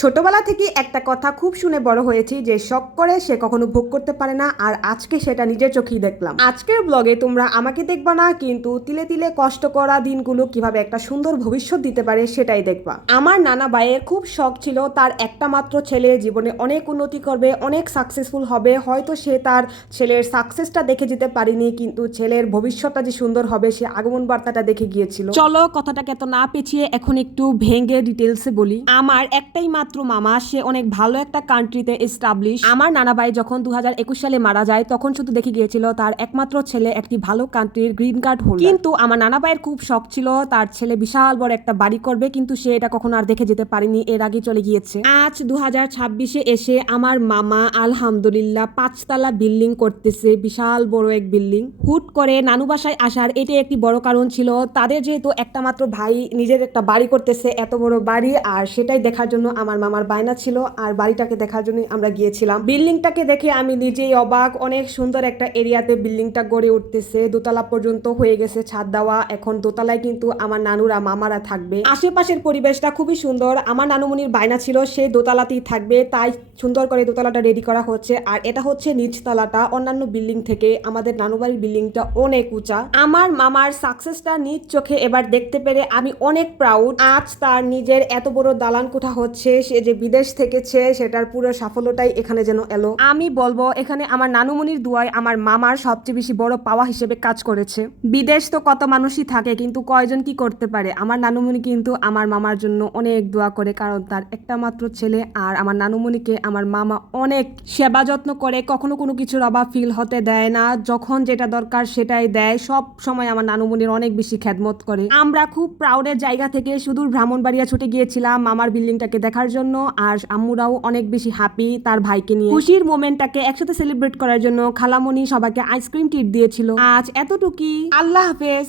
ছোটবেলা থেকে একটা কথা খুব শুনে বড় হয়েছি যে শখ করে সে কখনো ভোগ করতে পারে না, আর আজকে সেটা নিজের চোখেই দেখলাম। আজকের ব্লগে তোমরা আমাকে দেখবা না, কিন্তু তিলে তিলে কষ্ট করা দিনগুলো কিভাবে একটা সুন্দর ভবিষ্যৎ দিতে পারে সেটাই দেখবা। আমার নানা ভাইয়ের খুব শখ ছিল তার একটা মাত্র ছেলে জীবনে অনেক উন্নতি করবে, অনেক সাকসেসফুল হবে। হয়তো সে তার ছেলের সাকসেসটা দেখে যেতে পারেনি, কিন্তু ছেলের ভবিষ্যৎটা যে সুন্দর হবে সে আগমন বার্তাটা দেখে গিয়েছিল। চলো কথাটাকে এত না পেছিয়ে এখন একটু ভেঙে ডিটেলসে বলি। আমার একটাই মাত্র মামা, সে অনেক ভালো একটা কান্ট্রিতে এস্টাবলিশ। আমার নানা ভাই যখন 2021 সালে মারা যায় তখন শুধু দেখে গিয়েছিল তার একমাত্র ছেলে একটি ভালো কান্ট্রির গ্রিন কার্ড হোল্ডার। কিন্তু আমার নানা ভাইয়ের খুব শখ ছিল তার ছেলে বিশাল বড় একটা বাড়ি করবে, কিন্তু সে এটা কখনো আর দেখে যেতে পারেনি, এর আগে চলে গিয়েছে। আজ 2026-এ এসে আমার মামা আলহামদুলিল্লাহ 5 তলা বিল্ডিং করতেছে, বিশাল বড় এক বিল্ডিং। হুট করে নানু বাসায় আসার এটাই একটি বড় কারণ ছিল। তাদের যেহেতু একটা মাত্র ভাই নিজের একটা বাড়ি করতেছে, এত বড় বাড়ি, আর সেটাই দেখার জন্য আমার মামার বায়না ছিল, আর বাড়িটাকে দেখার জন্য আমরা গিয়েছিলাম। বিল্ডিংটাকে দেখে আমি নিজেই অবাক, অনেক সুন্দর একটা এরিয়াতে বিল্ডিংটা গড়ে উঠতেছে, দোতলা পর্যন্ত হয়ে গেছে ছাদ দেওয়া। এখন দোতলায় কিন্তু আমার নানুরা মামারা থাকবে। আশেপাশের পরিবেশটা খুবই সুন্দর। আমার নানুমনির বায়না ছিল সে দোতলাতেই থাকবে, তাই সুন্দর করে দোতলাটা রেডি করা হচ্ছে। আর এটা হচ্ছে নিচতলাটা। অন্যান্য বিল্ডিং থেকে আমাদের নানুবাড়ির বিল্ডিংটা অনেক উঁচা। আমার মামার সাকসেসটা নিজ চোখে এবার দেখতে পেরে আমি অনেক প্রাউড। আজ তার নিজের এত বড় দালান কোঠা হচ্ছে, সে যে বিদেশ থেকেছে সেটার পুরো সাফল্যটাই এখানে যেন এলো। আমি বলবো এখানে আমার নানুমনির দুয়ায় আমার মামার সবচেয়ে বেশি বড় পাওয়া হিসেবে কাজ করেছে। বিদেশ তো কত মানুষই থাকে, কিন্তু কয়জন কি করতে পারে। আমার নানুমনি কিন্তু আমার মামার জন্য অনেক দোয়া করে, কারণ তার একটা মাত্র ছেলে। আর আমার নানুমনিকে আমার মামা অনেক সেবা যত্ন করে, কখনো কোনো কিছুর অভাব ফিল হতে দেয় না, যখন যেটা দরকার সেটাই দেয়। সব সময় আমার নানুমনির অনেক বেশি খেদমত করে। আমরা খুব প্রাউডের জায়গা থেকে সুদূর ব্রাহ্মণবাড়িয়া ছুটে গিয়েছিলাম মামার বিল্ডিংটাকে দেখার জন্য, আর আম্মুরাও অনেক বেশি হ্যাপি তার ভাইকে নিয়ে। খুশির মোমেন্টটাকে একসাথে সেলিব্রেট করার জন্য খালামণি সবাইকে আইসক্রিম ট্রিট দিয়েছিল। আজ এতটুকুই, আল্লাহ হাফেজ।